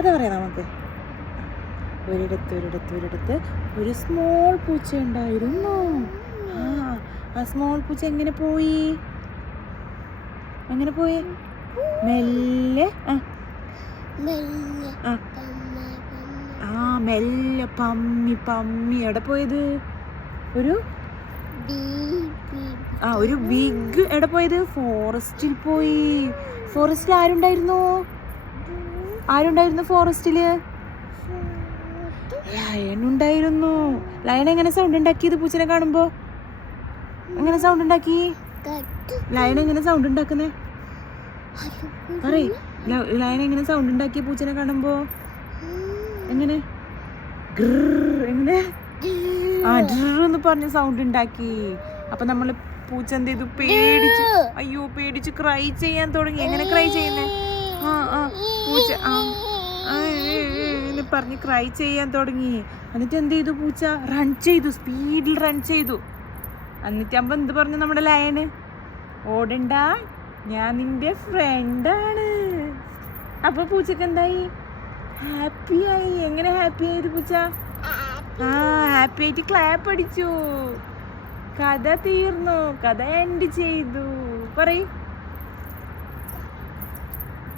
കഥ പറയാം നമുക്ക്. ഒരിടത്ത് ഒരു സ്മോൾ പൂച്ച ഉണ്ടായിരുന്നു. ആ സ്മോൾ പൂച്ച എങ്ങനെ പോയി? മെല്ലെ മെല്ലെ പമ്മി എവിടെ പോയത്? ഒരു ബിഗ് എവിടെ പോയത്? ഫോറസ്റ്റിൽ പോയി. ഫോറസ്റ്റിൽ ആരുണ്ടായിരുന്നു ഫോറസ്റ്റില്? ലയൺ ഉണ്ടായിരുന്നു. ലയൺ എങ്ങനെ സൗണ്ട് ഉണ്ടാക്കിയത് പൂച്ചനെ കാണുമ്പോ? എങ്ങനെ സൗണ്ട് ഉണ്ടാക്കി? ലയൺ എങ്ങനെ സൗണ്ട് ഉണ്ടാക്കുന്നേ? ലയൺ എങ്ങനെ സൗണ്ട് ഉണ്ടാക്കിയ പൂച്ചനെ കാണുമ്പോ? എങ്ങനെ? എങ്ങനെ? എന്ന് പറഞ്ഞ സൗണ്ട് ഉണ്ടാക്കി. അപ്പൊ നമ്മള് പൂച്ച എന്ത് ചെയ്തു? പേടിച്ച് ക്രൈ ചെയ്യാൻ തുടങ്ങി. എങ്ങനെ ക്രൈ ചെയ്യുന്നേ? പൂച്ച പറഞ്ഞ് ക്രൈ ചെയ്യാൻ തുടങ്ങി. എന്നിട്ട് എന്ത് ചെയ്തു? പൂച്ച സ്പീഡിൽ റൺ ചെയ്തു. എന്നിട്ട് അപ്പൊ എന്ത് പറഞ്ഞു നമ്മുടെ ലയണ്? ഓടണ്ട, ഞാൻ നിന്റെ ഫ്രണ്ടാണ്. അപ്പൊ പൂച്ചക്ക് എന്തായി? ഹാപ്പിയായി. എങ്ങനെ ഹാപ്പി ആയത് പൂച്ച? ഹാപ്പി ആയിട്ട് ക്ലാപ്പ് അടിച്ചു. കഥ തീർന്നു. കഥ എൻഡ് ചെയ്തു. പറയ്.